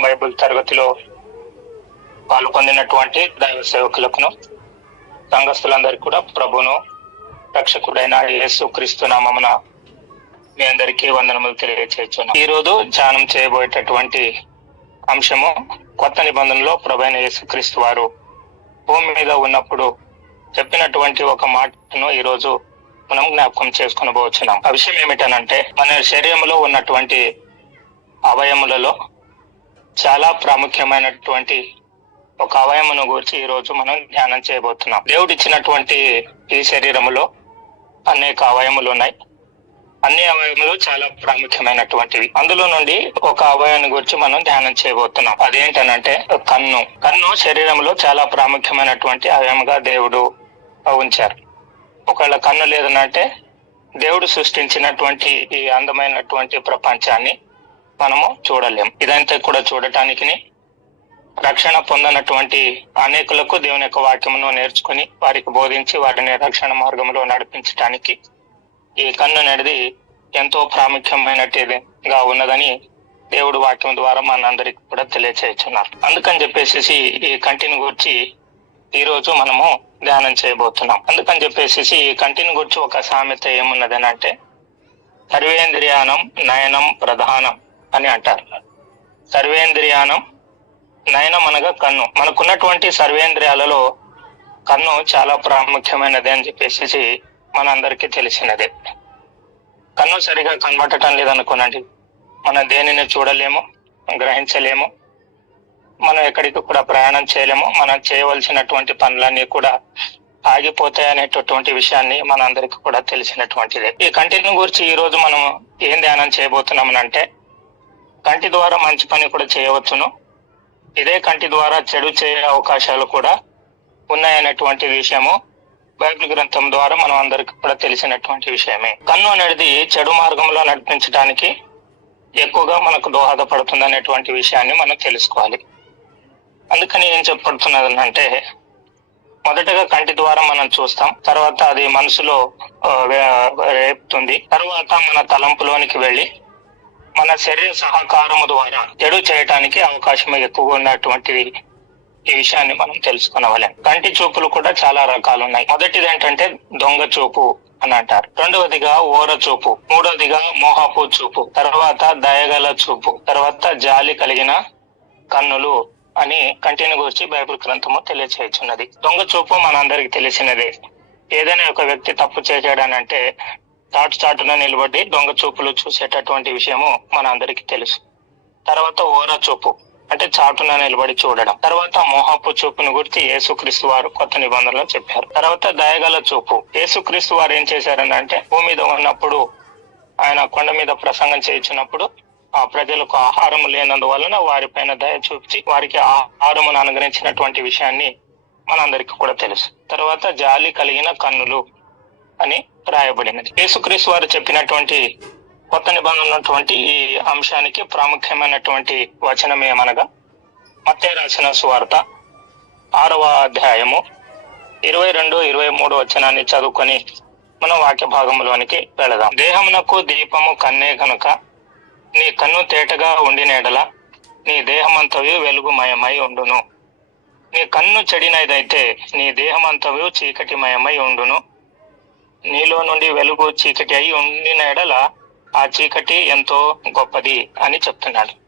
Bible తరగతిలో పాల్పొందినటువంటి దైవ సేవకులకును సంఘస్థులందరికీ కూడా ప్రభును రక్షకుడైన యేసు క్రీస్తు నామమున మీ అందరికీ వందనములు తెలియచేస్తున్నాం ఈ రోజు ధ్యానం చేయబోయేటటువంటి అంశము కొత్త నిబంధనలో ప్రభైన యేసుక్రీస్తు వారు భూమి మీద ఉన్నప్పుడు చెప్పినటువంటి ఒక మాటను ఈ రోజు మనం జ్ఞాపకం చేసుకుని పోవచ్చున్నాం ఆ విషయం ఏమిటనంటే మన శరీరంలో ఉన్నటువంటి అవయములలో చాలా ప్రాముఖ్యమైనటువంటి ఒక అవయమును గురించి ఈ రోజు మనం ధ్యానం చేయబోతున్నాం. దేవుడు ఇచ్చినటువంటి ఈ శరీరములో అనేక అవయములు ఉన్నాయి అన్ని అవయములు చాలా ప్రాముఖ్యమైనటువంటివి. అందులో నుండి ఒక అవయాన్ని గురించి మనం ధ్యానం చేయబోతున్నాం. అదేంటనంటే కన్ను. కన్ను శరీరంలో చాలా ప్రాముఖ్యమైనటువంటి అవయముగా దేవుడు ఉంచారు. ఒకవేళ కన్ను లేదనంటే దేవుడు సృష్టించినటువంటి ఈ అందమైనటువంటి ప్రపంచాన్ని మనము చూడలేం. ఇదంతా కూడా చూడటానికి రక్షణ పొందనటువంటి అనేకులకు దేవుని యొక్క వాక్యమును నేర్చుకుని వారికి బోధించి వారిని రక్షణ మార్గంలో నడిపించటానికి ఈ కన్ను అనేది ఎంతో ప్రాముఖ్యమైనట్టుగా ఉన్నదని దేవుడు వాక్యం ద్వారా మనందరికి కూడా తెలియచేస్తున్నారు. అందుకని చెప్పేసి ఈ కంటిని గురించి ఈ రోజు మనము ధ్యానం చేయబోతున్నాం. అందుకని చెప్పేసి ఈ కంటిని గురించి ఒక సామెత ఏమున్నదని అంటే సర్వేంద్రియానం నయనం ప్రధానం. అని అంటారు. సర్వేంద్రియానం నయనం అనగా కన్ను. మనకున్నటువంటి సర్వేంద్రియాలలో కన్ను చాలా ప్రాముఖ్యమైనది అని చెప్పేసి మనందరికీ తెలిసినదే. కన్ను సరిగా కనబడటం లేదనుకోనండి. మనం దేనిని చూడలేము గ్రహించలేము మనం ఎక్కడికి కూడా ప్రయాణం చేయలేము మనం చేయవలసినటువంటి పనులన్నీ కూడా ఆగిపోతాయి అనేటటువంటి విషయాన్ని మనందరికీ కూడా తెలిసినటువంటిదే. ఈ కంటిన్యూ గురించి ఈ రోజు మనం ఏం ధ్యానం చేయబోతున్నామనంటే కంటి ద్వారా మంచి పని కూడా చేయవచ్చును. ఇదే కంటి ద్వారా చెడు చేయ అవకాశాలు కూడా ఉన్నాయనేటువంటి విషయము. బైబిల్ గ్రంథం ద్వారా మనం అందరికి కూడా తెలిసినటువంటి విషయమే. కన్ను అనేది చెడు మార్గంలో నడిపించడానికి ఎక్కువగా మనకు దోహదపడుతుంది అనేటువంటి విషయాన్ని మనం తెలుసుకోవాలి. అందుకని ఏం చెప్పబడుతున్నది అంటే మొదటగా కంటి ద్వారా మనం చూస్తాం. తర్వాత అది మనసులో రేపుతుంది. తర్వాత మన తలంపులోనికి వెళ్ళి మన శరీర సహకారము ద్వారా చెడు చేయటానికి అవకాశం ఎక్కువగా ఉన్నటువంటిది ఈ విషయాన్ని మనం తెలుసుకునవలేం. కంటి చూపులు కూడా చాలా రకాలు ఉన్నాయి మొదటిది ఏంటంటే దొంగ చూపు అని అంటారు. రెండవదిగా ఓర చూపు మూడవదిగా మోహపు చూపు తర్వాత దయగల చూపు తర్వాత జాలి కలిగిన కన్నులు అని కంటిని గురించి బైబిల్ గ్రంథము తెలియచేయుచున్నది. దొంగ చూపు మనందరికి తెలిసినదే. ఏదైనా ఒక వ్యక్తి తప్పు చేశాడనంటే చాటు చాటున నిలబడి దొంగ చూపులు చూసేటటువంటి విషయము మన అందరికి తెలుసు. తర్వాత ఓర చూపు అంటే చాటున నిలబడి చూడడం. తర్వాత మోహపు చూపును గురించి యేసుక్రీస్తు వారు కొత్త నిబంధనలు చెప్పారు. తర్వాత దయగల చూపు యేసుక్రీస్తు వారు ఏం చేశారని అంటే భూమి మీద ఉన్నప్పుడు ఆయన కొండ మీద ప్రసంగం చేయించినప్పుడు ఆ ప్రజలకు ఆహారం లేనందువలన వారిపైన దయ చూపించి వారికి ఆహారమును అనుగ్రహించినటువంటి విషయాన్ని మనందరికీ కూడా తెలుసు. తర్వాత జాలి కలిగిన కన్నులు అని రాయబడినది. యేసుక్రీస్తు వారు చెప్పినటువంటి కొత్త నిబంధన ఉన్నటువంటి ఈ అంశానికి ప్రాముఖ్యమైనటువంటి వచనం ఏమనగా మత్తే రాసిన సువార్త ఆరవ అధ్యాయము ఇరవై రెండు ఇరవై మూడు వచనాన్ని చదువుకొని మనం వాక్య భాగంలోనికి వెళదాం. దేహమునకు దీపము కన్నే కనుక నీ కన్ను తేటగా ఉండినేడల నీ దేహమంతవి వెలుగుమయమై ఉండును. నీ కన్ను చెడినదైతే నీ దేహమంతవి చీకటిమయమై ఉండును. నీలో నుండి వెలుగు చీకటి అయి ఉండిన ఎడల ఆ చీకటి ఎంతో గొప్పది అని చెప్తున్నాడు.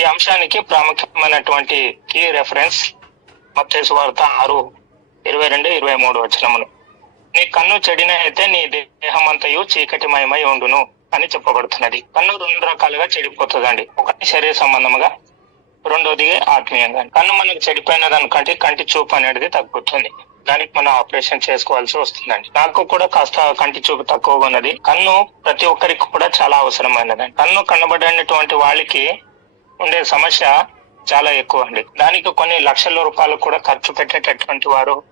ఈ అంశానికి ప్రాముఖ్యమైనటువంటి కీ రెఫరెన్స్ మత్తేసు వార్త ఆరు ఇరవై రెండు ఇరవై మూడు వచనములు. నీ కన్ను చెడిన అయితే నీ దేహమంతయు చీకటిమయమై ఉండును అని చెప్పబడుతున్నది. కన్ను రెండు రకాలుగా చెడిపోతుందండి. ఒకటి శరీర సంబంధముగా రెండోది ఆత్మీయంగా. కన్ను మనకు చెడిపోయిన దానికంటే కంటి చూపు అనేది తగ్గుతుంది. దానికి మనం ఆపరేషన్ చేసుకోవాల్సి వస్తుందండి. నాకు కూడా కాస్త కంటి చూపు తక్కువగా ఉన్నది. కన్ను ప్రతి ఒక్కరికి కూడా చాలా అవసరమైనదండి. కన్ను కనబడినటువంటి వాళ్ళకి ఉండే సమస్య చాలా ఎక్కువ అండి దానికి కొన్ని లక్షల రూపాయలు కూడా ఖర్చు పెట్టేటటువంటి వారు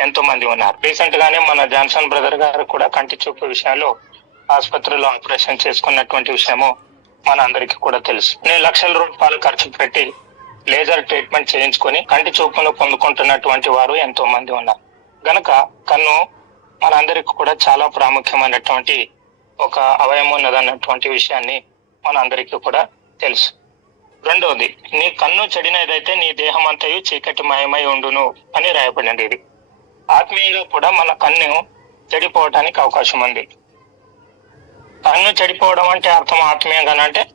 ఎంతో మంది ఉన్నారు. రీసెంట్ గానే మన జాన్సన్ బ్రదర్ గారు కూడా కంటి చూపు విషయాల్లో ఆసుపత్రిలో ఆపరేషన్ చేసుకున్నటువంటి విషయము మన అందరికీ కూడా తెలుసు. నేను లక్షల రూపాయలు ఖర్చు పెట్టి లేజర్ ట్రీట్మెంట్ చేయించుకొని కంటి చూపును పొందుకుంటున్నటువంటి వారు ఎంతో మంది ఉన్నారు. గనక కన్ను మనందరికి కూడా చాలా ప్రాముఖ్యమైనటువంటి ఒక అవయం ఉన్నదన్నటువంటి విషయాన్ని మన అందరికీ కూడా తెలుసు. రెండవది నీ కన్ను చెడినదైతే నీ దేహం అంతయు చీకటి మయమై ఉండును అని రాయబడినది ఇది. ఆత్మీయంగా కూడా మన కన్ను చెడిపోవటానికి అవకాశం ఉంది. కన్ను చెడిపోవడం అంటే అర్థం ఆత్మీయంగానంటే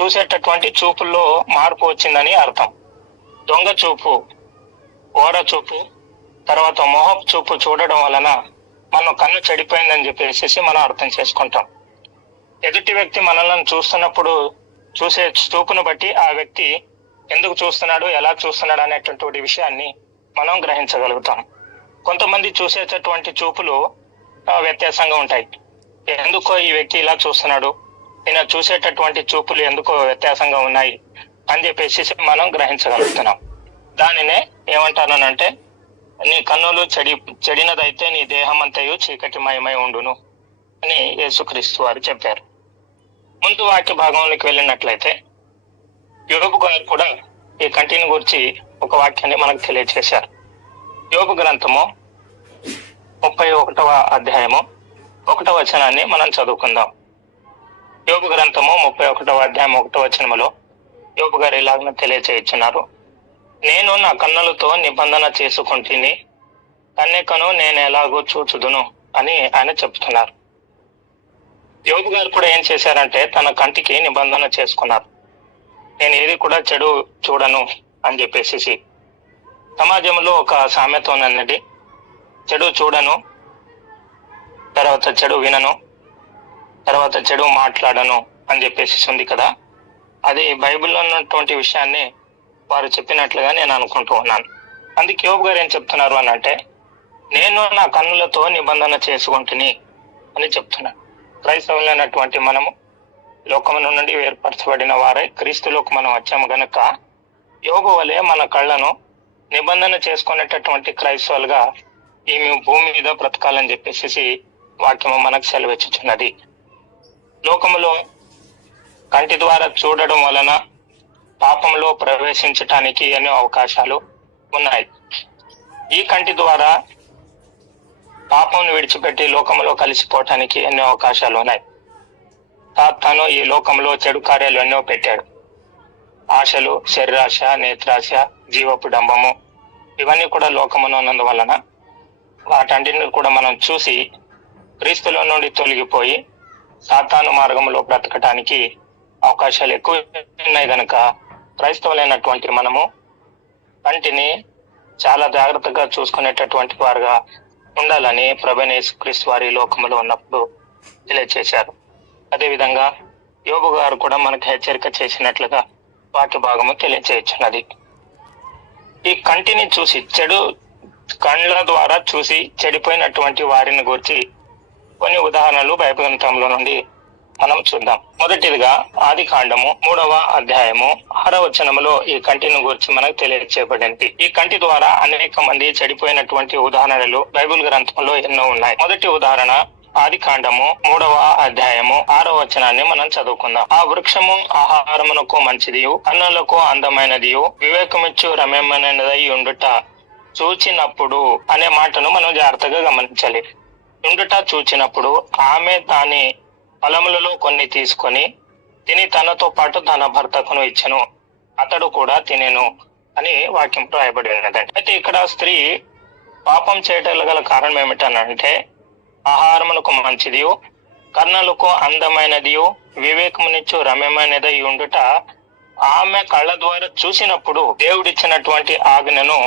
చూసేటటువంటి చూపుల్లో మార్పు వచ్చిందని అర్థం. దొంగ చూపు ఓర చూపు తర్వాత మొహపు చూపు చూడడం వలన మనం కన్ను చెడిపోయిందని చెప్పేసి మనం అర్థం చేసుకుంటాం. ఎదుటి వ్యక్తి మనల్ని చూస్తున్నప్పుడు చూసే చూపును బట్టి ఆ వ్యక్తి ఎందుకు చూస్తున్నాడు ఎలా చూస్తున్నాడు అనేటటువంటి విషయాన్ని మనం గ్రహించగలుగుతాం. కొంతమంది చూసేటటువంటి చూపులు వ్యత్యాసంగా ఉంటాయి. ఎందుకో ఈ వ్యక్తి ఇలా చూస్తున్నాడు ఈయన చూసేటటువంటి చూపులు ఎందుకో వ్యత్యాసంగా ఉన్నాయి అని చెప్పేసి మనం గ్రహించగలుగుతున్నాం. దానినే ఏమంటానంటే నీ కన్నులు చెడి చెడినదైతే నీ దేహం అంతయు చీకటిమయమై ఉండును అని యేసుక్రీస్తు వారు చెప్పారు. ముందు వాక్య భాగంలోకి వెళ్ళినట్లయితే యోగు గారు కూడా ఈ కంటిని గురించి ఒక వాక్యాన్ని మనకు తెలియజేశారు యోగు గ్రంథము ముప్పై ఒకటవ అధ్యాయము ఒకటవ వచనాన్ని మనం చదువుకుందాం. యోగు గ్రంథము ముప్పై ఒకటవ అధ్యాయం ఒకటో వచనములో యోగు గారు ఇలాగ తెలియచేయుచున్నారు. నేను నా కన్నులతో నిబంధన చేసుకుంటుని కన్యకను నేను ఎలాగో చూచుదును అని ఆయన చెప్తున్నారు. యోగు గారు కూడా ఏం చేశారంటే తన కంటికి నిబంధన చేసుకున్నారు. నేను ఏది కూడా చెడు చూడను అని చెప్పేసి సమాజంలో ఒక సామెత ఉందండి చెడు చూడను తర్వాత చెడు వినను తర్వాత చెడు మాట్లాడను అని చెప్పేసి ఉంది కదా. అది బైబిల్లో ఉన్నటువంటి విషయాన్ని వారు చెప్పినట్లుగా నేను అనుకుంటూ ఉన్నాను. అందుకే యోబు గారు ఏం చెప్తున్నారు అని అంటే నేను నా కన్నులతో నిబంధన చేసుకుంటుని అని చెప్తున్నాను క్రైస్తవులైనటువంటి మనము లోకమును నుండి ఏర్పరచబడిన వారే క్రీస్తులోకి మనం వచ్చాము గనక యోగు వలె మన కళ్ళను నిబంధన చేసుకునేటటువంటి క్రైస్తవులుగా ఈమె భూమి మీద బ్రతకాలని చెప్పేసి వాక్యము మనకు సెలవిచ్చుచున్నది. లోకములో కంటి ద్వారా చూడడం వలన పాపంలో ప్రవేశించటానికి ఎన్నో అవకాశాలు ఉన్నాయి. ఈ కంటి ద్వారా పాపంను విడిచిపెట్టి లోకంలో కలిసిపోవటానికి ఎన్నో అవకాశాలు ఉన్నాయి. తాను ఈ లోకంలో చెడు కార్యాలు ఎన్నో పెట్టాడు. ఆశలు శరీరాశ నేత్రాశ జీవపు డంబము ఇవన్నీ కూడా లోకమును ఉన్నందువలన వాటన్నిటిని కూడా మనం చూసి క్రీస్తులో నుండి తొలగిపోయి సాతాను మార్గంలో బ్రతకటానికి అవకాశాలు ఎక్కువ ఉన్నాయి గనక క్రైస్తవులైనటువంటి మనము కంటిని చాలా జాగ్రత్తగా చూసుకునేటటువంటి వారుగా ఉండాలని ప్రభనేశ్ క్రీస్తు వారి లోకములో ఉన్నప్పుడు తెలియచేశారు. అదేవిధంగా యోగు గారు కూడా మనకు హెచ్చరిక చేసినట్లుగా వాటి భాగము తెలియచేయుచున్నది. ఈ కంటిని చూసి చెడు కండ్ల ద్వారా చూసి చెడిపోయినటువంటి వారిని గురించి కొన్ని ఉదాహరణలు బైబిల్ గ్రంథంలో నుండి మనం చూద్దాం. మొదటిదిగా ఆది కాండము మూడవ అధ్యాయము ఆరవ వచనములో ఈ కంటిని గురించి మనకు తెలియచేయబడింది. ఈ కంటి ద్వారా అనేక మంది చెడిపోయినటువంటి ఉదాహరణలు బైబిల్ గ్రంథంలో ఎన్నో ఉన్నాయి. మొదటి ఉదాహరణ ఆది కాండము మూడవ అధ్యాయము ఆరో వచనాన్ని మనం చదువుకుందాం. ఆ వృక్షము ఆహారమునకు మంచిది కన్నులకు అందమైనదియు వివేకమిచ్చు రమ్యమైనదై ఉండుట చూచినప్పుడు అనే మాటను మనం జాగ్రత్తగా గమనించాలి. ఉండుట చూచినప్పుడు ఆమె దాని ఫలములలో కొన్ని తీసుకొని తిని తనతో పాటు తన భర్తకును ఇచ్చెను అతడు కూడా తినేను అని వాక్యం రాయబడి ఉన్నదండి అయితే ఇక్కడ స్త్రీ పాపం చేయటం గల కారణం ఏమిటనంటే ఆహారమునకు మంచిదియు కర్ణలకు అందమైనదియు వివేకమునిచ్చు రమ్యమైనదై ఉండుట ఆమె కళ్ళ ద్వారా చూసినప్పుడు దేవుడిచ్చినటువంటి ఆజ్ఞను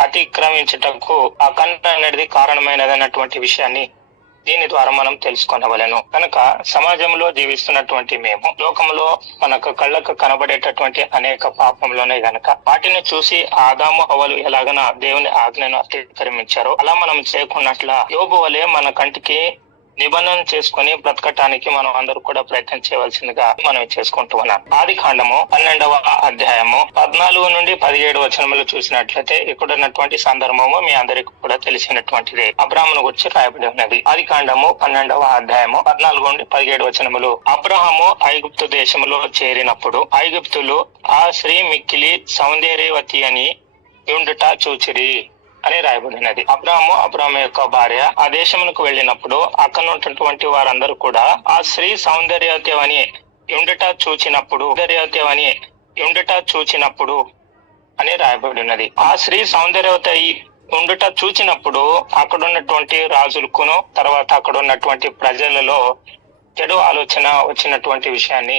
అతిక్రమించుటకు ఆ అనేది కారణమైనదన్నటువంటి విషయాన్ని దీని ద్వారా మనం తెలుసుకొనవలను. కనుక సమాజంలో జీవిస్తున్నటువంటి మేము లోకంలో మనకు కళ్ళకు కనబడేటటువంటి అనేక పాపంలోనే గనక వాటిని చూసి ఆదాము అవలు ఎలాగన దేవుని ఆజ్ఞను అతిక్రమించారు అలా మనం చేయకున్నట్ల యోగు వలె మన కంటికి నిబంధన చేసుకుని బ్రతకటానికి మనం అందరూ కూడా ప్రయత్నం చేయవలసిందిగా మనం చేసుకుంటూ ఉన్నాం. ఆది కాండము పన్నెండవ అధ్యాయము పద్నాలుగు నుండి పదిహేడు వచనములు చూసినట్లయితే ఇక్కడ ఉన్నటువంటి సందర్భము మీ అందరికి కూడా తెలిసినటువంటిది. అబ్రాహ్మను గురించి రాయబడి ఉన్నది. ఆది కాండము పన్నెండవ అధ్యాయము పద్నాలుగు నుండి పదిహేడు వచనములు. అబ్రహము ఐగుప్తు దేశములో చేరినప్పుడు ఐగుప్తులు ఆ శ్రీ మిక్కిలి సౌందర్యవతి అని ఉండుట చూచిరి. అని రాయబడినది. అబ్రాహము అబ్రాహం యొక్క భార్య ఆ దేశమునకు వెళ్ళినప్పుడు అక్కడ ఉన్నటువంటి వారందరూ కూడా ఆ స్త్రీ సౌందర్యవతాయని ఉండుట చూచినప్పుడు సౌందర్యవతి ఉండుట చూచినప్పుడు అని రాయబడి ఉన్నది ఆ స్త్రీ సౌందర్యవత ఉండుట చూచినప్పుడు అక్కడ ఉన్నటువంటి రాజులకును తర్వాత అక్కడ ఉన్నటువంటి ప్రజలలో చెడు ఆలోచన వచ్చినటువంటి విషయాన్ని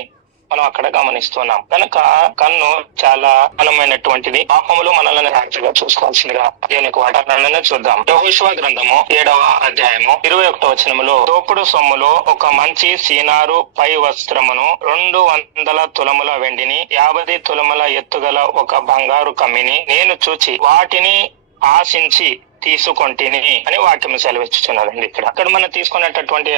మనం అక్కడ గమనిస్తున్నాం. కనుక కన్ను చాలా బలమైనటువంటిది పాపములు మనల్ని జాగ్రత్తగా చూసుకోవాల్సిందిగా దేవుని వాటాలను చూద్దాం. యహోశివ గ్రంథము ఏడవ అధ్యాయము ఇరవై ఒకటో వచనములో తోపుడు సొమ్ములో ఒక మంచి సీనారు పై వస్త్రమును రెండు వందల తులముల వెండిని యాభై తులముల ఎత్తుగల ఒక బంగారు కమ్మిని నేను చూచి వాటిని ఆశించి తీసుకొంటిని అని వాక్యం సెలవిచ్చుచున్నదండి ఇక్కడ. అక్కడ మనం తీసుకునేటటువంటి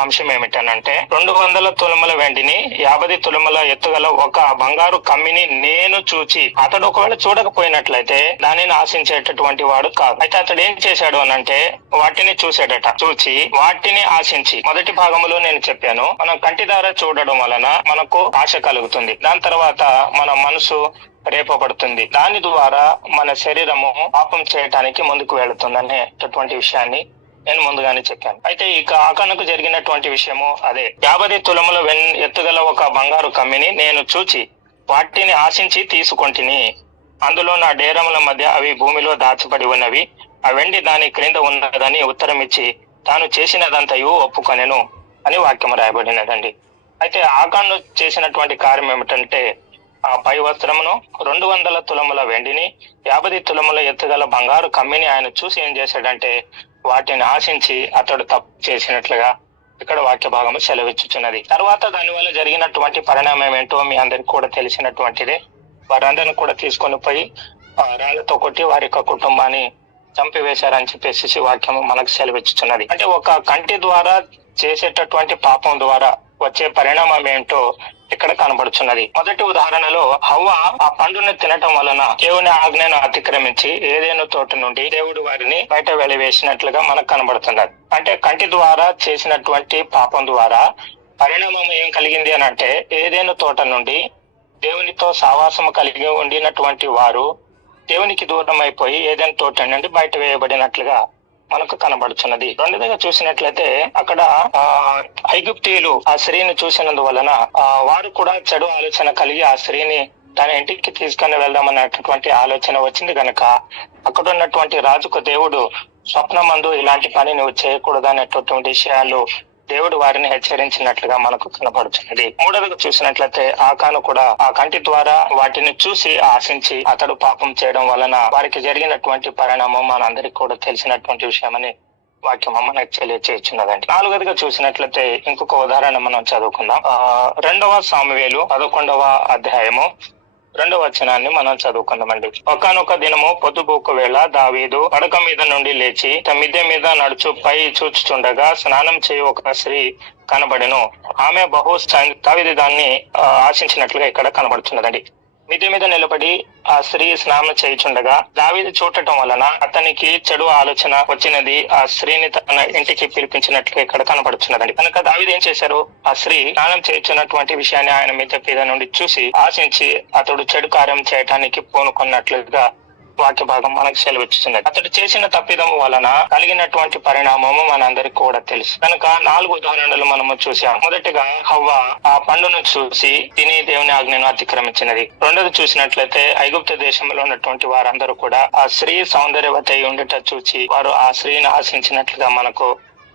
అంశం ఏమిటనంటే రెండు వందల తులముల వెండిని యాభై తులముల ఎత్తుగల ఒక బంగారు కమ్మిని నేను చూచి అతడు ఒకవేళ చూడకపోయినట్లయితే దానిని ఆశించేటటువంటి వాడు కాదు. అయితే అతడు ఏం చేశాడు అనంటే వాటిని చూసాడట చూచి వాటిని ఆశించి. మొదటి భాగంలో నేను చెప్పాను మనం కంటి ద్వారా చూడడం వలన మనకు ఆశ కలుగుతుంది. దాని తర్వాత మన మనసు రేపబడుతుంది దాని ద్వారా మన శరీరము పాపం చేయటానికి ముందుకు వెళుతుందనే అటువంటి విషయాన్ని నేను ముందుగానే చెప్పాను. అయితే ఇక ఆకనకు జరిగినటువంటి విషయము అదే. యాభై తులముల వెన్ ఎత్తుగల ఒక బంగారు కమ్మిని నేను చూచి వాటిని ఆశించి తీసుకొంటిని. అందులో నా డేరముల మధ్య అవి భూమిలో దాచబడి ఉన్నవి. ఆ వెండి దాని క్రింద ఉన్నదని ఉత్తరం ఇచ్చి తాను చేసినదంతయు ఒప్పుకొనెను అని వాక్యం రాయబడినదండి. అయితే ఆకాను చేసినటువంటి కార్యం ఏమిటంటే ఆ పై వస్త్రమును రెండు వందల తులముల వెండిని యాభై తులముల ఎత్తుగల బంగారు కమ్మిని ఆయన చూసి ఏం చేశాడంటే వాటిని ఆశించి అతడు తప్పు చేసినట్లుగా ఇక్కడ వాక్య భాగము సెలవిచ్చుచున్నది. తర్వాత దానివల్ల జరిగినటువంటి పరిణామం ఏంటో మీ అందరికి కూడా తెలిసినటువంటిదే. వారందరిని కూడా తీసుకొని పోయి రాళ్ళతో కొట్టి వారి యొక్క కుటుంబాన్ని చంపివేశారని చెప్పేసి వాక్యము మనకు సెలవిచ్చుచున్నది. అంటే ఒక కంటి ద్వారా చేసేటటువంటి పాపం ద్వారా వచ్చే పరిణామం ఏంటో ఇక్కడ కనబడుచున్నది. మొదటి ఉదాహరణలో హవ్వ ఆ పండుని తినటం వలన దేవుని ఆజ్ఞను అతిక్రమించి ఏదేను తోట నుండి దేవుడు వారిని బయట వెలివేసినట్లుగా మనకు కనబడుతున్నది. అంటే కంటి ద్వారా చేసినటువంటి పాపం ద్వారా పరిణామం ఏం కలిగింది అని అంటే ఏదేను తోట నుండి దేవునితో సావాసము కలిగి ఉండినటువంటి వారు దేవునికి దూరం అయిపోయి ఏదైనా తోట నుండి బయట వేయబడినట్లుగా మనకు కనబడుచున్నది. రెండోదిగా చూసినట్లయితే అక్కడ ఆ ఐగుప్తీయులు ఆ స్త్రీని చూసినందువలన ఆ వారు కూడా చెడు ఆలోచన కలిగి ఆ స్త్రీని తన ఇంటికి తీసుకొని వెళ్దామన్నటువంటి ఆలోచన వచ్చింది గనక అక్కడ ఉన్నటువంటి రాజుకు దేవుడు స్వప్నమందు ఇలాంటి పని నువ్వు చేయకూడదు అనేటటువంటి విషయాలు దేవుడు వారిని హెచ్చరించినట్లుగా మనకు కనపడుతున్నది మూడవది చూసినట్లయితే ఆకాను కూడా ఆ కంటి ద్వారా వాటిని చూసి ఆశించి అతడు పాపం చేయడం వలన వారికి జరిగినటువంటి పరిణామం మనందరికి కూడా తెలిసినటువంటి విషయమని వాక్యం మనకు తెలియచేస్తున్నదండి. నాలుగదిగా చూసినట్లయితే ఇంకొక ఉదాహరణ మనం చదువుకుందాం. ఆ రెండవ సామువేలు పదకొండవ అధ్యాయము రెండవ వచనాన్ని మనం చదువుకుందామండి ఒకనొక దినము పొద్దుబోకు వేళ దావీదు పడక మీద నుండి లేచి తన మిద్దె మీద నడుచు పై చూచుచుండగా స్నానం చేయు ఒక స్త్రీ కనబడెను. ఆమె బహు స- దాన్ని ఆశించినట్లుగా ఇక్కడ కనబడుతున్నదండి మిద్దె మీద నిలబడి ఆ స్త్రీ స్నానం చేయుచుండగా దావీదు చూడటం వలన అతనికి చెడు ఆలోచన వచ్చినది ఆ స్త్రీని తన ఇంటికి పిలిపించినట్లు ఇక్కడ కనపడుచున్నదండి. కనుక దావీదు ఏం చేశారు? ఆ స్త్రీ స్నానం చేయుచున్నటువంటి విషయాన్ని ఆయన మిద్దె మీద నుండి చూసి ఆశించి అతడు చెడు కార్యం చేయటానికి పూనుకున్నట్లుగా వాక్య భాగం మనకు సెలవిస్తున్నది అతడు చేసిన తప్పిదం వలన కలిగినటువంటి పరిణామము మనందరికి కూడా తెలుసు. కనుక నాలుగు ఉదాహరణలు మనము చూసాం మొదటిగా హవ్వ ఆ పండును చూసి తిని దేవుని ఆజ్ఞను అతిక్రమించినది. రెండోది చూసినట్లయితే ఐగుప్త దేశంలో ఉన్నటువంటి వారందరూ కూడా ఆ స్త్రీ సౌందర్యవత ఉండట చూసి వారు ఆ స్త్రీని ఆశించినట్లుగా మనకు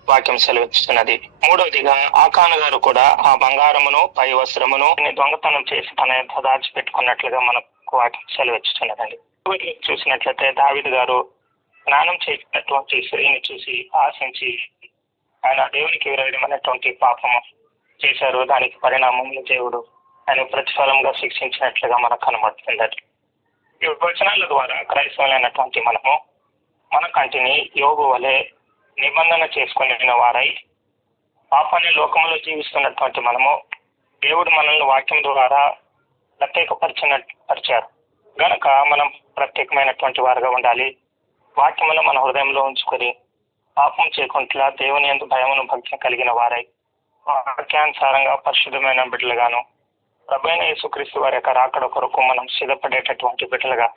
వాక్యం సెలవిస్తున్నది మూడవదిగా ఆకాను గారు కూడా ఆ బంగారమును పై వస్త్రమును దొంగతనం చేసి తన దాచిపెట్టుకున్నట్లుగా మనకు వాక్యం సెలవిస్తున్నదండి వీటిని చూసినట్లయితే దావిద్ గారు స్నానం చేసినటువంటి స్త్రీని చూసి ఆశించి ఆయన దేవునికి విరోధమైనటువంటి పాపము చేశారు. దానికి పరిణామంలో దేవుడు ఆయన ప్రతిఫలంగా శిక్షించినట్లుగా మనకు కనబడుతుంది ఈ వచనాల ద్వారా క్రైస్తవులైనటువంటి మనము మన కంటిని యోగు వలె నిబంధన చేసుకుని వారై పాపాన్ని లోకంలో జీవిస్తున్నటువంటి మనము దేవుడు మనల్ని వాక్యం ద్వారా ప్రత్యేకపరిచిన పరిచారు. గనక మనం ప్రత్యేకమైనటువంటి వారుగా ఉండాలి. వాక్యమును మన హృదయంలో ఉంచుకొని పాపం చేయకుండా దేవుని ఎందు భయమును భక్తిని కలిగిన వారై వాక్యానుసారంగా పరిశుద్ధమైన బిడ్డలుగాను ప్రభైన యేసుక్రీస్తు వారి యొక్క రాకడ కొరకు మనం సిద్ధపడేటటువంటి బిడ్డలుగా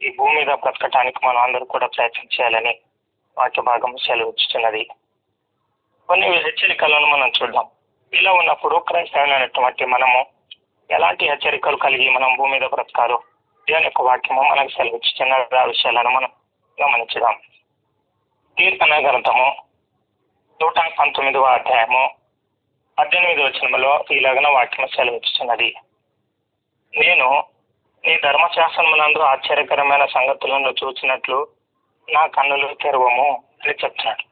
ఈ భూమి మీద బ్రతకటానికి మనం అందరూ కూడా ప్రయత్నం చేయాలని వాక్య భాగం సెలవుచ్చుతున్నది కొన్ని హెచ్చరికలను మనం చూద్దాం. ఇలా ఉన్నప్పుడు క్రైస్తవులైనటువంటి మనము ఎలాంటి హెచ్చరికలు కలిగి మనం భూమి మీద బ్రతకాలో? దేవుని యొక్క వాక్యము మనకు సెలవిచ్చిన విషయాలను మనం గమనించుదాం. కీర్తన గ్రంథము నూట పంతొమ్మిదవ అధ్యాయము పద్దెనిమిది వచనంలో ఈ లగ్న వాక్యం సెలవిస్తున్నది నేను నీ ధర్మశాస్త్రమునందు ఆశ్చర్యకరమైన సంగతులను చూసినట్లు నా కన్నులు తెరవము అని చెప్తున్నాడు.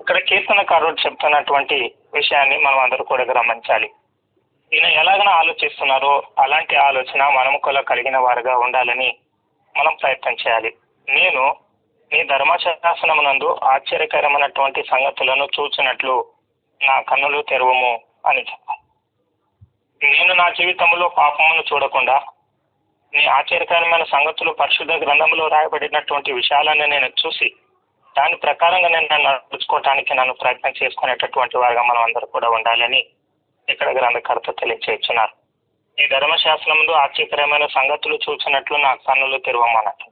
ఇక్కడ కీర్తనకారుడు చెప్తున్నటువంటి విషయాన్ని మనం అందరూ కూడా గమనించాలి. ఈయన ఎలాగైనా ఆలోచిస్తున్నారో అలాంటి ఆలోచన మనము కూడా కలిగిన వారుగా ఉండాలని మనం ప్రయత్నం చేయాలి. నేను నీ ధర్మశాసనమునందు ఆశ్చర్యకరమైనటువంటి సంగతులను చూచినట్లు నా కన్నులు తెరవము అని చెప్పాలి. నేను నా జీవితంలో పాపమును చూడకుండా నీ ఆశ్చర్యకరమైన సంగతులు పరిశుద్ధ గ్రంథంలో రాయబడినటువంటి విషయాలను నేను చూసి దాని ప్రకారంగా నేను నన్ను నడుచుకోవటానికి నన్ను ప్రయత్నం చేసుకునేటటువంటి వారుగా మనం అందరూ కూడా ఉండాలని ఇక్కడ గ్రంథకర్త తెలియచేస్తున్నారు. ఈ ధర్మశాస్త్రములు ఆశ్చర్యకరమైన సంగతులు చూసినట్లు నా కన్నులు తెరవమన్నట్టు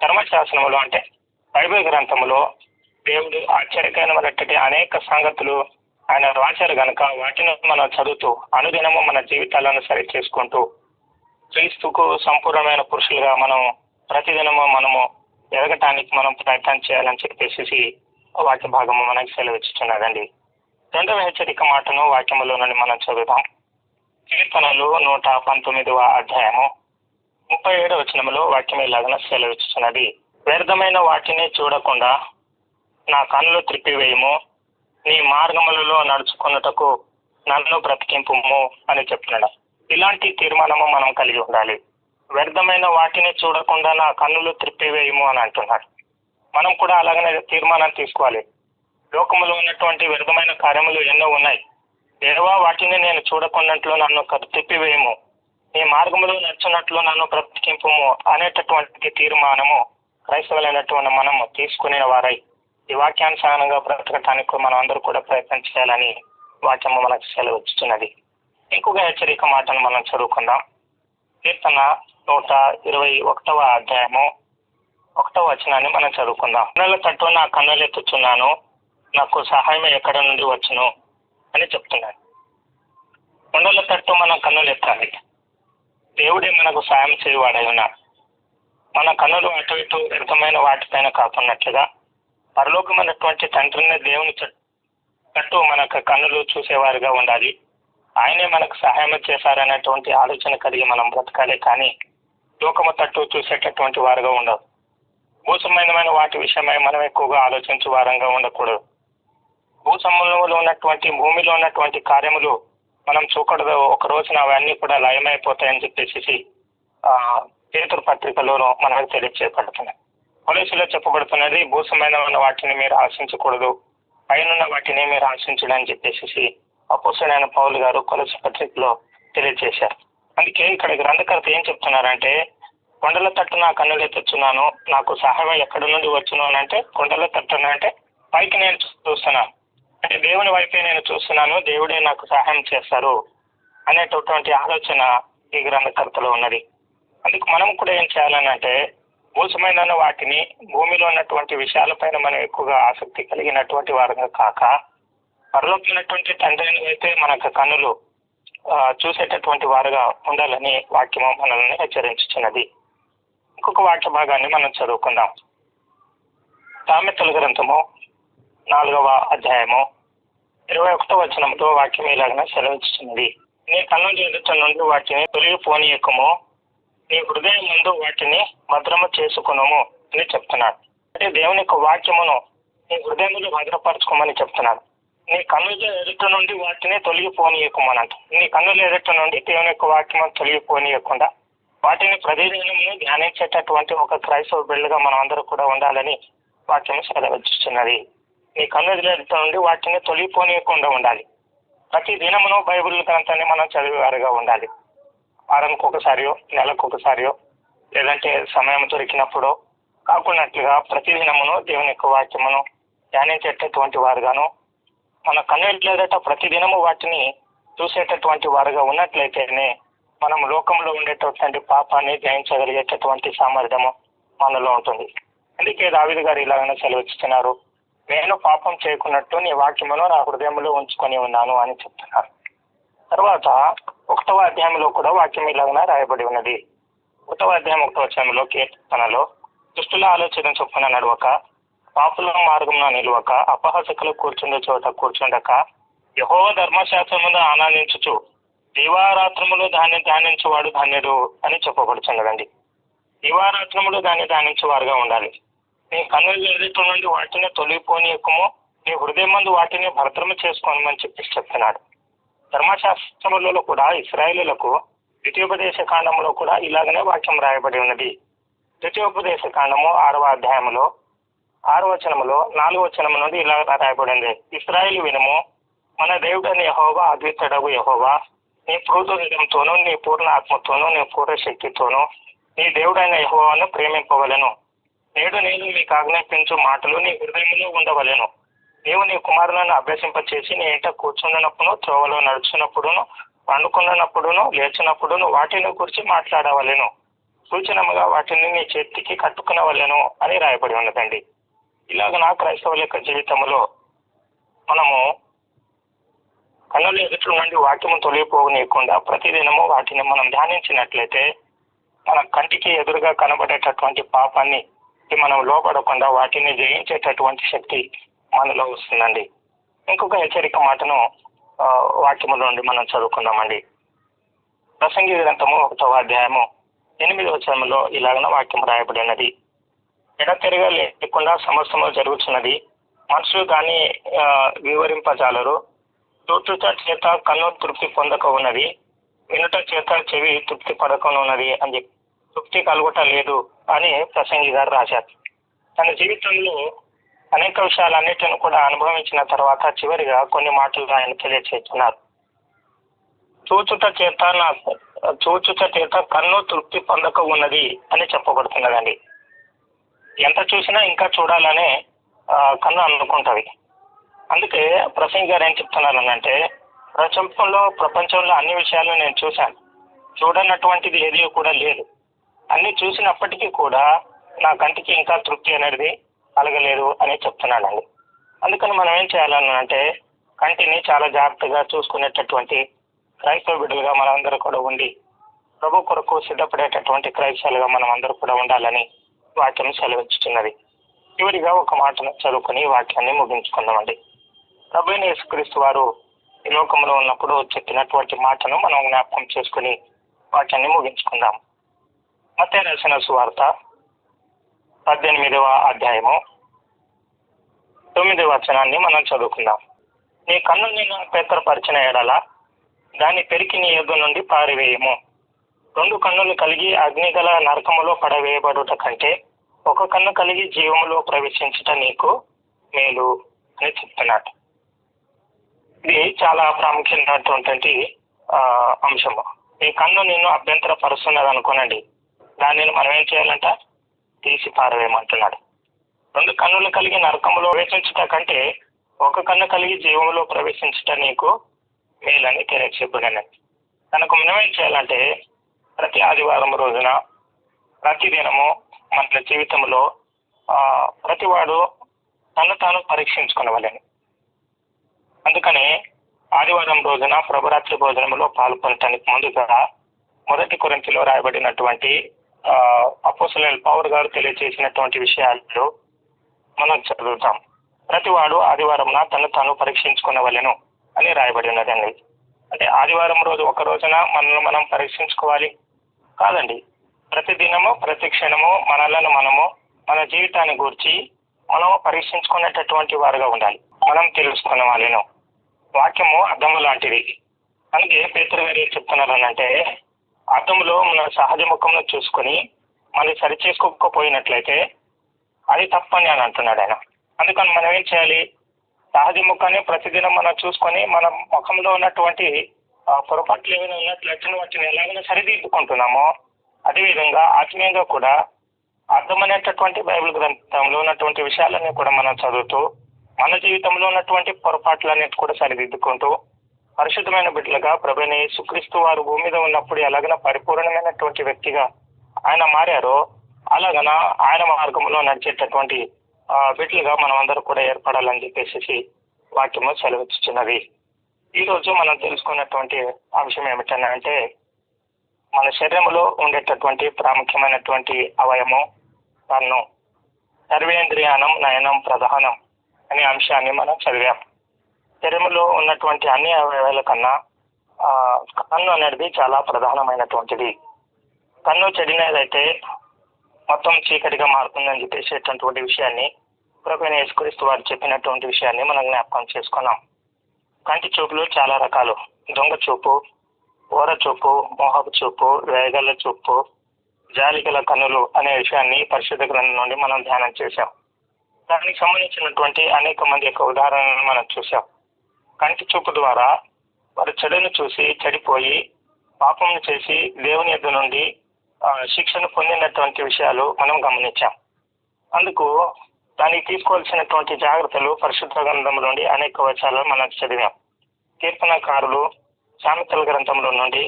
ధర్మశాస్త్రములు అంటే బైబిల్ గ్రంథములో దేవుడు ఆశ్చర్యకరమైనటువంటి అనేక సంగతులు ఆయన రాశారు గనక వాటిని మనం చదువుతూ అనుదినము మన జీవితాలను సరి చేసుకుంటూ క్రీస్తుకు సంపూర్ణమైన పురుషులుగా మనం ప్రతిదినము మనము ఎదగటానికి మనం ప్రయత్నం చేయాలని చెప్పేసి వాటి భాగము మనకి సెలవిచ్చుతున్నదండి రెండవ హెచ్చరిక మాటను వాక్యములో నుండి మనం చదువుదాం. కీర్తనలు నూట పంతొమ్మిదవ అధ్యాయము. ముప్పై ఏడవ వచనములో వాక్యం ఇలాగన సెలవిచ్చుచున్నది. వ్యర్థమైన వాటిని చూడకుండా నా కన్నులు త్రిప్పివేయము. నీ మార్గములలో నడుచుకున్నటకు నన్ను బ్రతికింపుము అని చెప్తున్నాడు ఇలాంటి తీర్మానము మనం కలిగి ఉండాలి. వ్యర్థమైన వాటిని చూడకుండా నా కన్నులు త్రిప్పివేయము అని అంటున్నాడు. మనం కూడా అలాగనే తీర్మానం తీసుకోవాలి. లోకములో ఉన్నటువంటి వ్యర్థమైన కార్యములు ఎన్నో ఉన్నాయి. దేవా వాటిని నేను చూడకున్నట్లు నన్ను తిప్పివేయము. నీ మార్గంలో నడుచున్నట్లు నన్ను బ్రతికింపుము అనేటటువంటి తీర్మానము క్రైస్తవులైనటువంటి మనము తీసుకునే వారై. ఈ వాక్యానుసారంగా బ్రతకటానికి మనం అందరూ కూడా ప్రయత్నం చేయాలని వాక్యము మనకు సెలవుచ్చుతున్నది ఇంకొక హెచ్చరిక మాటను మనం చదువుకుందాం. కీర్తన నూట ఇరవై ఒకటవ అధ్యాయము ఒకటవ వచనాన్ని మనం చదువుకుందాం. కన్నుల తట్టు నా కన్నులెత్తుచున్నాను. నాకు సహాయం ఎక్కడ నుండి వచ్చును అని చెప్తున్నాడు. కొండల తట్టు మనం కన్నులు ఎత్తాలి. దేవుడే మనకు సాయం చేయవాడై ఉన్నాడు మన కన్నులు అటు ఇటు వ్యర్థమైన వాటిపైన కాకున్నట్లుగా పరలోకమైనటువంటి తండ్రిని దేవుని తట్టు మనకు కన్నులు చూసేవారుగా ఉండాలి. ఆయనే మనకు సహాయం చేశారనేటువంటి ఆలోచన కలిగి మనం బ్రతకాలి కానీ లోకము తట్టు చూసేటటువంటి వారుగా ఉండదు భూసంబంధమైన వాటి విషయమై మనం ఎక్కువగా ఆలోచించే వారంగా ఉండకూడదు. భూసంబంధంలో ఉన్నటువంటి భూమిలో ఉన్నటువంటి కార్యములు మనం చూకూడదు. ఒక రోజున అవన్నీ కూడా లయమైపోతాయని చెప్పేసి ఆ పేతురు పత్రికలోనూ మనకు తెలియచేయబడుతున్నాయి. పోలీసులో చెప్పబడుతున్నది భూసంబంధమైన వాటిని మీరు ఆశించకూడదు. పైన వాటిని మీరు ఆశించడని చెప్పేసి అపోసడైన పౌలు గారు కొలసి పత్రికలో తెలియజేశారు అందుకే ఇక్కడ గ్రంథకర్త ఏం చెప్తున్నారంటే కొండల తట్టు నా కన్నులు తెచ్చున్నాను నాకు సహాయం ఎక్కడి నుండి వచ్చును అని అంటే కొండల తట్టున అంటే పైకి నేను చూస్తున్నాను. అంటే దేవుని వైపే నేను చూస్తున్నాను. దేవుడే నాకు సహాయం చేస్తారు అనేటటువంటి ఆలోచన ఈ గ్రంథకర్తలో ఉన్నది. అందుకు మనం కూడా ఏం చేయాలని అంటే మూసమైన వాటిని భూమిలో ఉన్నటువంటి విషయాలపైన మనం ఎక్కువగా ఆసక్తి కలిగినటువంటి వారంగా కాక పరలోకినటువంటి తండ్రిని అయితే మనకు కన్నులు చూసేటటువంటి వారుగా ఉండాలని వాక్యము మనల్ని హెచ్చరించుచున్నది. ఇంకొక వాక్య భాగాన్ని మనం చదువుకుందాం. సామెతల గ్రంథము నాలుగవ అధ్యాయము ఇరవై ఒకటో వచనంతో వాక్యం ఇలాగనే సెలవిస్తున్నది నీ కన్నుల ఎదుట నుండి వాటిని తొలగిపోనీయకము. నీ హృదయం ముందు వాటిని భద్రము చేసుకునము అని చెప్తున్నాడు. అంటే దేవుని యొక్క వాక్యమును నీ హృదయంలో భద్రపరచుకోమని చెప్తున్నాడు. నీ కన్నుల ఎదుట నుండి వాటిని తొలగిపోనీయకమనంట నీ కన్నుల ఎదుట నుండి దేవుని యొక్క వాక్యము తొలగిపోనీయకుండా వాటిని ప్రతిదినము ధ్యానించేటటువంటి ఒక క్రైస్తవ బిడ్డగా మనం అందరూ కూడా ఉండాలని వాక్యం సెలవిస్తున్నది. నీ కన్నుల ఎదుట నుండి వాటిని తొలిపోనీయకుండా ఉండాలి. ప్రతి దినమును బైబిల్ గ్రంథాన్ని మనం చదివేవారుగా ఉండాలి. వారానికి ఒకసారియో నెలకు ఒకసారియో లేదంటే సమయం దొరికినప్పుడు కాకున్నట్లుగా ప్రతిదినమును దేవుని యొక్క వాక్యమును ధ్యానించేటటువంటి వారుగాను మన కన్నులేదట ప్రతిదినము వాటిని చూసేటటువంటి వారుగా ఉన్నట్లయితేనే మనం లోకంలో ఉండేటటువంటి పాపాన్ని జయించగలిగేటటువంటి సామర్థ్యము మనలో ఉంటుంది. అందుకే దావిది గారు ఇలాగనే సెలవిస్తున్నారు నేను పాపం చేయకున్నట్టు నీ వాక్యమును నా హృదయంలో ఉంచుకొని ఉన్నాను అని చెప్తున్నారు. తర్వాత ఒకటవ అధ్యాయంలో కూడా వాక్యం ఇలాగన రాయబడి ఉన్నది. ఒకటవ అధ్యాయం ఒకటవ అధ్యాయంలో కీర్తనలో దుష్టుల ఆలోచన చొప్పున నడవక పాపుల మార్గంలో నిలవక అపహసకులు కూర్చుండే చోట కూర్చుండక యహో ధర్మశాస్త్రమును ఆనందించుచు దీవారాత్రములు దాన్ని ధ్యానించేవాడు ధన్యుడు అని చెప్పబడుతున్నదండి దివారాత్రములు దాన్ని ధ్యానించేవారుగా ఉండాలి. నీ కన్నులు ఎదుటి నుండి వాటిని తొలిపోనీయకము నీ హృదయం మందు వాటిని భద్రము చేసుకోనమని చెప్పి చెప్తున్నాడు. ధర్మశాస్త్రములలో కూడా ఇస్రాయేలులకు ద్వితీయోపదేశ కాండంలో కూడా ఇలాగనే వాక్యం రాయబడి ఉన్నది. ద్వితీయోపదేశ కాండము ఆరవ అధ్యాయములో ఆరు వచనములో నాలుగు వచనము నుండి ఇలా రాయబడింది. ఇస్రాయేల్ వినము మన దేవుడని యహోవా అద్వితడగు యహోవా. నీ పూర్ణ హృదయంతోనూ నీ పూర్ణ ఆత్మతోనూ నీ పూర్ణ శక్తితోనూ నీ దేవుడైన యహోవాను ప్రేమింపవలను. నేడు నేను మీకు ఆజ్ఞాపించు మాటలు నీ హృదయంలో ఉండవలెను. నీవు నీ కుమారులను అభ్యసింపచేసి నీ ఇంట కూర్చున్నప్పుడు త్రోవలో నడుచున్నప్పుడును పండుకున్నప్పుడును లేచినప్పుడును వాటిని గురించి మాట్లాడవలెను. సూచనముగా వాటిని నీ చేతికి కట్టుకునవలెను అని రాయబడి ఉన్నదండి. ఇలాగ నా క్రైస్తవుల యొక్క జీవితంలో మనము కన్నుల ఎదుటి నుండి వాక్యము తొలిగిపోనీయకుండా ప్రతిదినము వాటిని మనం ధ్యానించినట్లయితే మన కంటికి ఎదురుగా కనబడేటటువంటి పాపాన్ని మనం లోపడకుండా వాటిని జయించేటటువంటి శక్తి మనలో వస్తుందండి. ఇంకొక హెచ్చరిక మాటను వాక్యముల నుండి మనం చదువుకుందామండి. ప్రసంగి గ్రంథము ఒకటవ అధ్యాయము ఎనిమిది వచనంలో ఇలాగన వాక్యం రాయబడినది. ఎడ ఎడతెరగా లేకుండా సమస్తము జరుగుతున్నది మనుషులు దాన్ని వివరింపజాలరు. చూచుట చేత కన్ను తృప్తి పొందక ఉన్నది. వినుట చేత చెవి తృప్తి పడకనున్నది ఉన్నది అని చెప్పి తృప్తి కలుగుట లేదు అని ప్రసంగి గారు రాశారు. తన జీవితంలో అనేక విషయాలన్నిటిని కూడా అనుభవించిన తర్వాత చివరిగా కొన్ని మాటలు ఆయన తెలియచేస్తున్నారు. చూచుట చేత నా చూచుట చేత కన్ను తృప్తి పొందక ఉన్నది అని చెప్పబడుతున్నదండి. ఎంత చూసినా ఇంకా చూడాలనే కన్ను అనుకుంటుంది అందుకే ప్రసంగి గారు ఏం చెప్తున్నారు అనంటే ప్రపంచంలో ప్రపంచంలో అన్ని విషయాలు నేను చూశాను. చూడనటువంటిది ఏది కూడా లేదు. అన్ని చూసినప్పటికీ కూడా నా కంటికి ఇంకా తృప్తి అనేది కలగలేదు అని చెప్తున్నానండి. అందుకని మనం ఏం చేయాలని అంటే కంటిని చాలా జాగ్రత్తగా చూసుకునేటటువంటి క్రైస్తవ బిడ్డలుగా మనందరూ కూడా ఉండి ప్రభు కొరకు సిద్ధపడేటటువంటి క్రైస్తవులుగా మనం అందరూ కూడా ఉండాలని వాక్యం సెలవిస్తున్నది చివరిగా ఒక మాటను చదువుకుని వాక్యాన్ని ముగించుకుందామండి. ప్రభు యేసుక్రీస్తు వారు ఈ లోకంలో ఉన్నప్పుడు చెప్పినటువంటి మాటను మనం జ్ఞాపకం చేసుకుని వాక్యాన్ని ముగించుకుందాం. మతే రాసిన సువార్త పద్దెనిమిదవ అధ్యాయము తొమ్మిది వచనాన్ని మనం చదువుకుందాం. నీ కన్ను నిన్ను పేతరపరిచిన ఎడల దాన్ని పెరికి నీ యొద్ద నుండి పారివేయము. రెండు కన్నులు కలిగి అగ్నిగల నరకములో పడవేయబడుట కంటే ఒక కన్ను కలిగి జీవములో ప్రవేశించుట నీకు మేలు అని చెప్తున్నాడు ఇది చాలా ప్రాముఖ్యమైనటువంటి అంశము. నీ కన్ను నిన్ను అభ్యంతర పరుస్తున్నది అనుకోనండి దానిని మనం ఏం చేయాలంట? తీసి పారవేయమంటున్నాడు. రెండు కన్నులు కలిగి నరకంలో ప్రవేశించుట కంటే ఒక కన్ను కలిగి జీవంలో ప్రవేశించుట నీకు మేలని తెలియచెప్పడినది కనుక మనం ఏం చేయాలంటే ప్రతి ఆదివారం రోజున ప్రతిదినము మన జీవితంలో ప్రతివాడు తను తాను పరీక్షించుకునవలని. అందుకని ఆదివారం రోజున ప్రభరాత్రి భోజనంలో పాల్పొనటానికి ముందుగా మొదటి కొరింతిలో రాయబడినటువంటి అపోసలైన పౌర్ గారు తెలియజేసినటువంటి విషయాలు మనం చదువుతాం. ప్రతివాడు ఆదివారంన తను తాను పరీక్షించుకునవలెను అని రాయబడి ఉన్నదండి. అంటే ఆదివారం రోజు ఒక రోజున మనల్ని మనం పరీక్షించుకోవాలి? కాదండి. ప్రతి దినము ప్రతి క్షణము మనలను మనము మన జీవితాన్ని గురించి మనం పరీక్షించుకునేటటువంటి వారుగా ఉండాలి. మనం తెలుసుకునేవాళ్ళను వాక్యము అర్థము లాంటిది. అందుకే పేతురు గారు ఏం చెప్తున్నారనంటే అర్థంలో మన సహజ ముఖంలో చూసుకొని మళ్ళీ సరి చేసుకోకపోయినట్లయితే అది తప్పని అని అంటున్నాడు ఆయన. అందుకని మనం ఏం చేయాలి? సహజ ముఖాన్ని ప్రతిదినం మనం చూసుకొని మన ముఖంలో ఉన్నటువంటి పొరపాట్లు ఏమైనా ఉన్నట్లయితే వాటిని ఎలాగైనా సరిదిద్దుకుంటున్నామో అదేవిధంగా ఆత్మీయంగా కూడా అర్థమనేటటువంటి బైబిల్ గ్రంథంలో ఉన్నటువంటి విషయాలన్నీ కూడా మనం చదువుతూ మన జీవితంలో ఉన్నటువంటి పొరపాట్లన్నిటి కూడా సరిదిద్దుకుంటూ పరిశుద్ధమైన బిడ్డలుగా ప్రభుని సుక్రీస్తు వారు భూమి మీద ఉన్నప్పుడు ఎలాగన పరిపూర్ణమైనటువంటి వ్యక్తిగా ఆయన మారారో అలాగన ఆయన మార్గంలో నడిచేటటువంటి ఆ, బిడ్డలుగా మనం అందరూ కూడా ఏర్పడాలని చెప్పేసి వాక్యము సెలవిచ్చుచున్నది. ఈ రోజు మనం తెలుసుకున్నటువంటి అంశం ఏమిటన్నా అంటే మన శరీరంలో ఉండేటటువంటి ప్రాముఖ్యమైనటువంటి అవయము కన్ను సర్వేంద్రియానం నయనం ప్రధానం అనే అంశాన్ని మనం చదివాం. చర్మలో ఉన్నటువంటి అన్ని అవయవాల కన్నా కన్ను అనేది చాలా ప్రధానమైనటువంటిది. కన్ను చెడినదైతే మొత్తం చీకటిగా మారుతుందని చెప్పేసేటటువంటి విషయాన్ని ప్రభుత్వ యేసుక్రీస్తు వారు చెప్పినటువంటి విషయాన్ని మనం జ్ఞాపకం చేసుకున్నాం. కంటి చూపులు చాలా రకాలు. దొంగ చూపు ఓర చూపు మోహపు చూపు వేగల చూపు జాలిగల కన్నులు అనే విషయాన్ని పరిశుద్ధ గ్రంథం నుండి మనం ధ్యానం చేశాం. దానికి సంబంధించినటువంటి అనేక మంది యొక్క ఉదాహరణలు మనం చూసాం కంటి చూపు ద్వారా వారు చెడును చూసి చెడిపోయి పాపం చేసి దేవుని యొద్ద నుండి శిక్షణ పొందినటువంటి విషయాలు మనం గమనించాం. అందుకు దానికి తీసుకోవాల్సినటువంటి జాగ్రత్తలు పరిశుద్ధ గ్రంథం నుండి అనేక వచనాలు మనం చదివాం. కీర్తనకారులు సామెతల గ్రంథంలో నుండి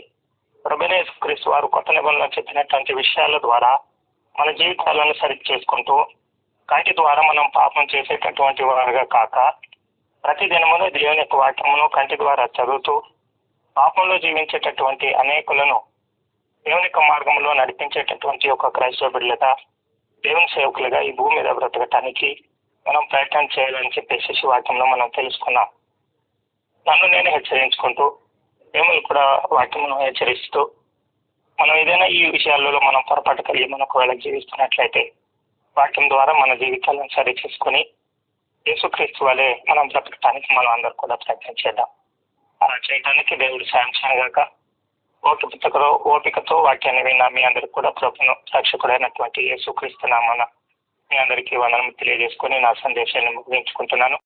ప్రభనేశ్ క్రీస్తు వారు కొత్త నిబంధనలో చెప్పినటువంటి విషయాల ద్వారా మన జీవితాలను సరి చేసుకుంటూ కంటి ద్వారా మనం పాపం చేసేటటువంటి వారుగా కాక ప్రతి దినమును దేవుని యొక్క వాక్యమును కంటి ద్వారా చదువుతూ పాపంలో జీవించేటటువంటి అనేకులను దేవుని యొక్క మార్గంలో నడిపించేటటువంటి ఒక క్రైస్తవ బిడ్డలుగా దేవుని సేవకులుగా ఈ భూమి మీద బ్రతకటానికి మనం ప్రయత్నం చేయాలని చెప్పేసి వాక్యంలో మనం తెలుసుకున్నాం. నన్ను నేను హెచ్చరించుకుంటూ దేవుని కూడా వాక్యమును హెచ్చరిస్తూ మనం ఏదైనా ఈ విషయాలలో మనం పొరపాటు కలిగి మనం ఒకవేళ జీవిస్తున్నట్లయితే వాక్యం ద్వారా మన జీవితాలను సరి చేసుకుని యేసుక్రీస్తు వలె మనం బ్రతకటానికి మనం అందరు కూడా ప్రయత్నం చేద్దాం. అలా చేయడానికి దేవుడు సాయం చేయగాక ఓపికతో ఓపికతో వాక్యాన్ని విన్న మీ అందరికి కూడా ప్రభును రక్షకుడైనటువంటి యేసుక్రీస్తు నామన మీ అందరికీ వందనం తెలియజేసుకొని నా సందేశాన్ని ముగించుకుంటున్నాను.